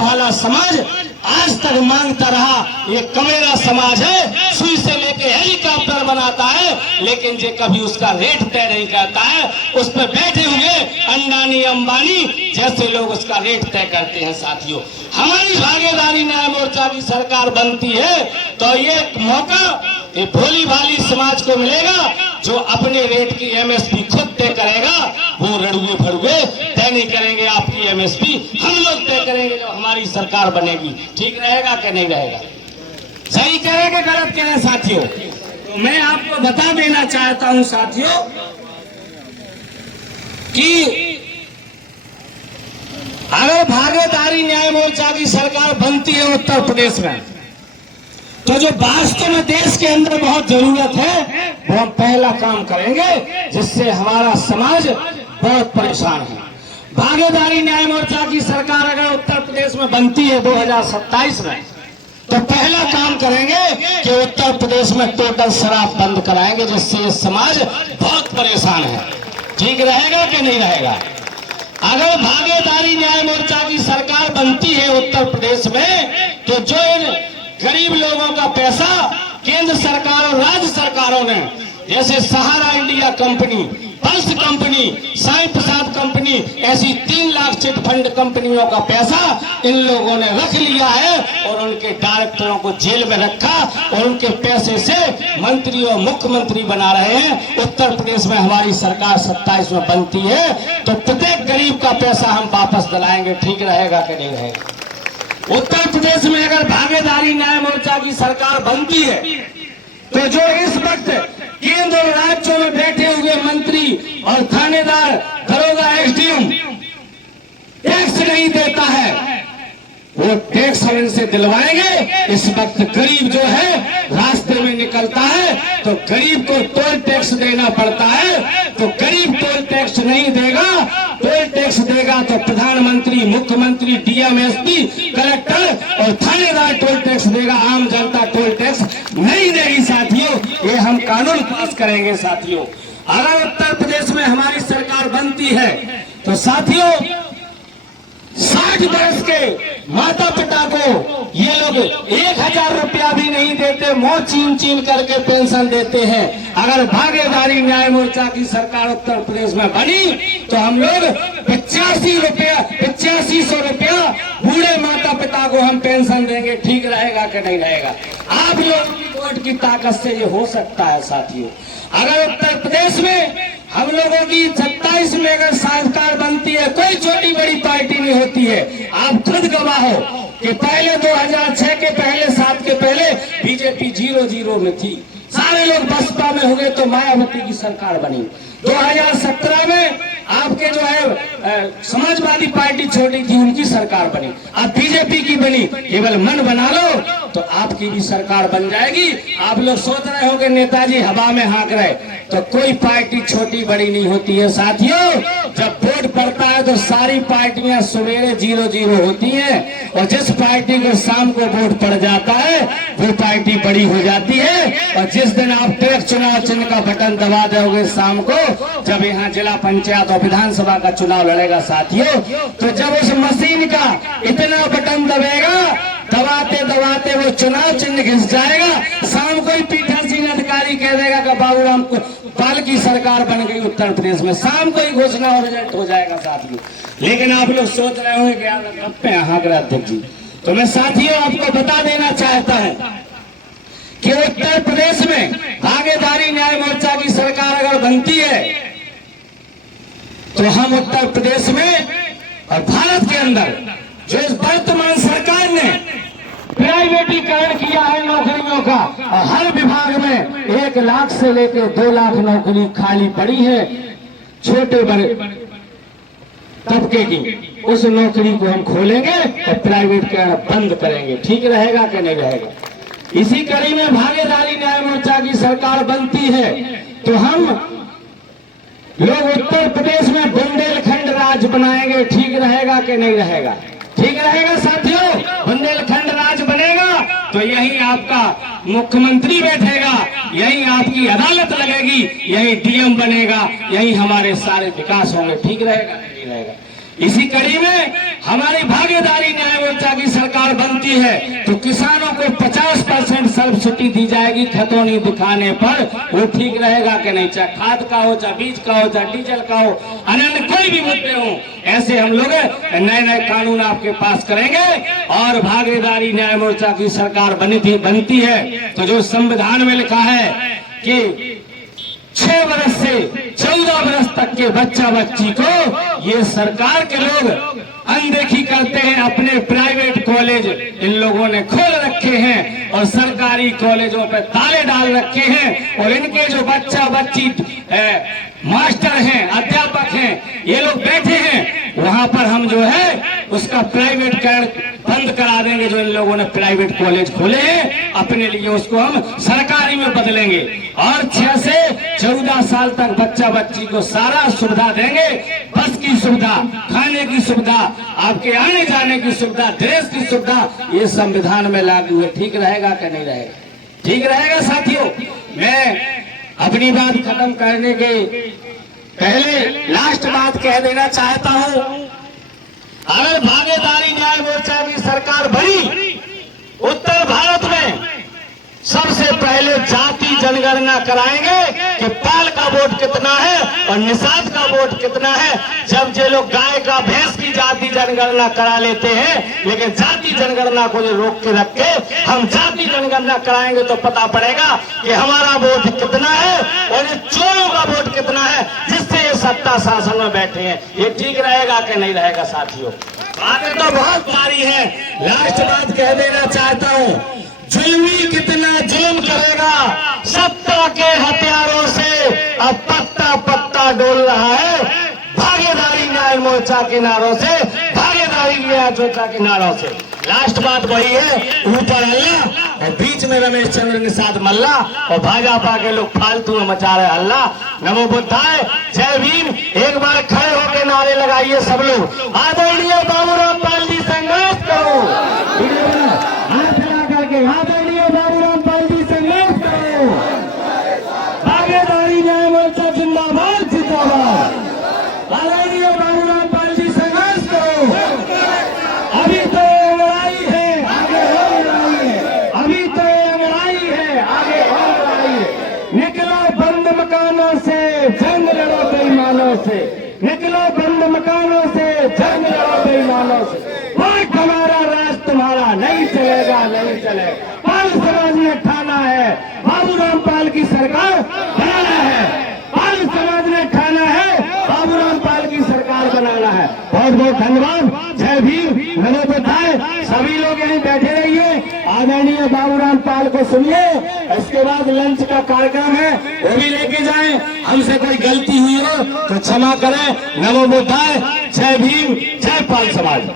वाला समाज आज तक मांगता रहा। ये कमेरा समाज है, सुई से लेके हेलीकॉप्टर बनाता है, लेकिन जो कभी उसका रेट तय नहीं करता है, उस पर बैठे हुए अंडानी अंबानी जैसे लोग उसका रेट तय करते हैं। साथियों, हमारी भागीदारी न्याय मोर्चा की सरकार बनती है तो ये मौका ये भोली भाली समाज को मिलेगा जो अपने रेट की एमएसपी खुद तय करेगा। वो रड़ुए भड़ुए तय नहीं करेंगे आपकी एमएसपी, हम लोग तय करेंगे जो हमारी सरकार बनेगी। ठीक रहेगा कि नहीं रहेगा? सही करेंगे गलत करें साथियों? तो मैं आपको बता देना चाहता हूं साथियों कि अगर भागीदारी न्याय मोर्चा की सरकार बनती है उत्तर प्रदेश में, तो जो वास्तव में देश के अंदर बहुत जरूरत है वो हम पहला काम करेंगे, जिससे हमारा समाज बहुत परेशान है। भागीदारी न्याय मोर्चा की सरकार अगर उत्तर प्रदेश में बनती है 2027 में, तो पहला काम करेंगे कि उत्तर प्रदेश में टोटल शराब बंद कराएंगे, जिससे समाज बहुत परेशान है। ठीक रहेगा कि नहीं रहेगा? अगर भागीदारी न्याय मोर्चा की सरकार बनती है उत्तर प्रदेश में, तो जो इन गरीब लोगों का पैसा केंद्र सरकार और राज्य सरकारों ने, जैसे Sahara India company, Pulse company, Sai Prasad company, ऐसी 3 लाख चिट फंड कंपनियों का पैसा इन लोगों ने रख लिया है और उनके डायरेक्टरों को जेल में रखा और उनके पैसे से मंत्री और मुख्यमंत्री बना रहे हैं। उत्तर प्रदेश में हमारी सरकार 27 में बनती है तो प्रत्येक गरीब का पैसा हम वापस दिलाएंगे। ठीक रहेगा कि नहीं रहेगा? उत्तर प्रदेश में अगर भागीदारी न्याय मोर्चा की सरकार बनती है तो जो इस वक्त केंद्र और राज्यों में बैठे हुए मंत्री और थानेदार, दरोगा, एसडीएम टैक्स नहीं देता है, वो टैक्स हम इनसे दिलवाएंगे। इस वक्त गरीब जो है रास्ते में निकलता है तो गरीब को टोल टैक्स देना पड़ता है, तो गरीब टोल टैक्स नहीं देगा, टोल टैक्स देगा तो प्रधानमंत्री, मुख्यमंत्री, डीएम, एसपी, कलेक्टर और थानेदार टोल टैक्स देगा। आम जनता टोल टैक्स नहीं देगी साथियों। ये हम कानून पास करेंगे साथियों। अगर उत्तर प्रदेश में हमारी सरकार बनती है तो साथियों 60 वर्ष के माता पिता को ये लोग 1000 रुपया भी नहीं देते, मुंह छीन छीन करके पेंशन देते हैं। अगर भागीदारी न्याय मोर्चा की सरकार उत्तर प्रदेश में बनी तो हम लोग 8500 रुपया बूढ़े माता पिता को हम पेंशन देंगे। ठीक रहेगा कि नहीं रहेगा? आप लोगों की वोट की ताकत से ये हो सकता है साथियों। अगर उत्तर प्रदेश में हम लोगों की 27 में अगर सरकार बनती है, कोई छोटी बड़ी पार्टी नहीं होती है। आप खुद गवाह हो कि पहले 2006 के पहले, 7 के पहले बीजेपी 0-0 में थी, सारे लोग बसपा में हो गए तो मायावती की सरकार बनी। 2017 में आपके जो है समाजवादी पार्टी छोटी थी, उनकी सरकार बनी। अब बीजेपी की बनी, केवल मन बना लो तो आपकी भी सरकार बन जाएगी। आप लोग सोच रहे हो कि नेताजी हवा में हाँक रहे, तो कोई पार्टी छोटी बड़ी नहीं होती है साथियों। जब वोट पड़ता है तो सारी पार्टियां सवेरे 0-0 होती हैं और जिस पार्टी को शाम को वोट पड़ जाता है वो पार्टी बड़ी हो जाती है। और जिस दिन आप ट्रैक चुनाव चिन्ह का बटन दबा दोगे शाम को, जब यहाँ जिला पंचायत और विधानसभा का चुनाव लड़ेगा साथियों, तो जब उस मशीन का इतना बटन दबेगा, दबाते दबाते वो चुनाव चिन्ह घिस जाएगा, शाम को ही पीठासीन अधिकारी कह देगा कि बाबूराम पाल की सरकार बन गई उत्तर प्रदेश में, शाम को ही घोषणा और रिजल्ट हो जाएगा साथियों। लेकिन आप लोग सोच रहे होंगे कि अध्यक्ष जी, तो मैं साथियों आपको बता देना चाहता हूं कि उत्तर प्रदेश में भागीदारी न्याय मोर्चा की सरकार अगर बनती है तो हम उत्तर प्रदेश में और भारत के अंदर जो इस वर्तमान सरकार ने प्राइवेटीकरण किया है नौकरियों का, और हर विभाग में 1 लाख से लेकर 2 लाख नौकरी खाली पड़ी है छोटे बड़े तबके की, उस नौकरी को हम खोलेंगे और प्राइवेटीकरण बंद करेंगे। ठीक रहेगा कि नहीं रहेगा? इसी कड़ी में भागीदारी न्याय मोर्चा की सरकार बनती है तो हम लोग उत्तर प्रदेश में बुंदेलखंड राज बनाएंगे। ठीक रहेगा कि नहीं रहेगा? ठीक रहेगा साथियों। बुंदेलखंड राज बनेगा तो यही आपका मुख्यमंत्री बैठेगा, यही आपकी अदालत लगेगी, यही डीएम बनेगा, यही हमारे सारे विकास होंगे। ठीक रहेगा कि नहीं रहेगा? इसी कड़ी में हमारी भागीदारी न्याय मोर्चा सरकार बनती है तो किसानों को 50% सब्सिडी दी जाएगी खतौनी दिखाने पर, वो ठीक रहेगा कि नहीं? चाहे खाद का हो, चाहे बीज का हो, चाहे डीजल का हो, अन्य कोई भी मुद्दे हो, ऐसे हम लोग नए नए कानून आपके पास करेंगे। और भागीदारी न्याय मोर्चा की सरकार बनती है तो जो संविधान में लिखा है कि 6 वर्ष से 14 वर्ष तक के बच्चा बच्ची को ये सरकार के लोग अनदेखी करते हैं। अपने प्राइवेट कॉलेज इन लोगों ने खोल रखे हैं और सरकारी कॉलेजों पे ताले डाल रखे हैं, और इनके जो बच्चा बच्ची मास्टर हैं, अध्यापक हैं, ये लोग बैठे हैं वहां पर हम जो है उसका प्राइवेटकरण बंद करा देंगे। जो इन लोगों ने प्राइवेट कॉलेज खोले हैं अपने लिए, उसको हम सरकारी में बदलेंगे और 6 से 14 साल तक बच्चा बच्ची को सारा सुविधा देंगे। बस की सुविधा, खाने की सुविधा, आपके आने जाने की सुविधा, ड्रेस की सुविधा, ये संविधान में लागू है। ठीक रहेगा कि नहीं रहेगा? ठीक रहेगा साथियों। मैं अपनी बात खत्म करने के पहले लास्ट बात कह देना चाहता हूं। अगर भागीदारी न्याय मोर्चा की सरकार बनी, उत्तर भारत में सबसे पहले जाति जनगणना कराएंगे कि पाल का वोट कितना है और निषाद का वोट कितना है। जब ये लोग गाय का भैंस की जाति जनगणना करा लेते हैं, लेकिन जाति जनगणना को जो रोक के रखे, हम जाति जनगणना कराएंगे तो पता पड़ेगा कि हमारा वोट कितना है और ये चोरों का वोट कितना है जिससे ये सत्ता शासन में बैठे हैं। ये ठीक रहेगा कि नहीं रहेगा साथियों? बातें तो बहुत सारी है, लास्ट बात कह देना चाहता हूँ। जुल्मी कितना जुल्म करेगा, सत्ता के हथियारों से अब पत्ता पत्ता डोल रहा है। भागीदारी न्याय मोर्चा के नारों से, भागीदारी न्याय मोर्चा के नारों से। लास्ट बात वही है, ऊपर अल्लाह और बीच में रमेश चंद्र निषाद मल्ला और भाजपा के लोग फालतू में मचा रहे हल्ला। नमो बुद्धाय, जय भीम। एक बार खड़े होकर नारे लगाइए सब लोग। आदरणीय बाबूराम पाल जी संघर्ष करो, आदरणीय बाबूराम पाल जी संघर्ष करो, भागीदारी न्याय मोर्चा जिंदाबाद जिंदाबाद, आदरणीय बाबूराम पाल जी संघर्ष करो। अभी तो लड़ाई है, आगे और लड़ाई है, अभी तो लड़ाई है, आगे और लड़ाई है। निकलो बंद मकानों से, जंग लड़ो बेईमानों से, निकलो बंद मकानों से, जंग लड़ो बेईमानों से। वोट हमारा, राज तुम्हारा, नहीं चलेगा नहीं चलेगा। पाल समाज ने ठाना है बाबूराम पाल की सरकार बनाना है, पाल समाज ने ठाना है बाबूराम पाल की सरकार बनाना है। बहुत बहुत धन्यवाद, जय भीम, नमो बुद्धाय। सभी लोग यहीं बैठे रहिए, आदरणीय बाबूराम पाल को सुनिए। इसके बाद लंच का कार्यक्रम है, वो भी लेके जाएं। हमसे कोई गलती हुई हो तो क्षमा करें। नमो बुद्धाय, जय भीम, जय पाल समाज।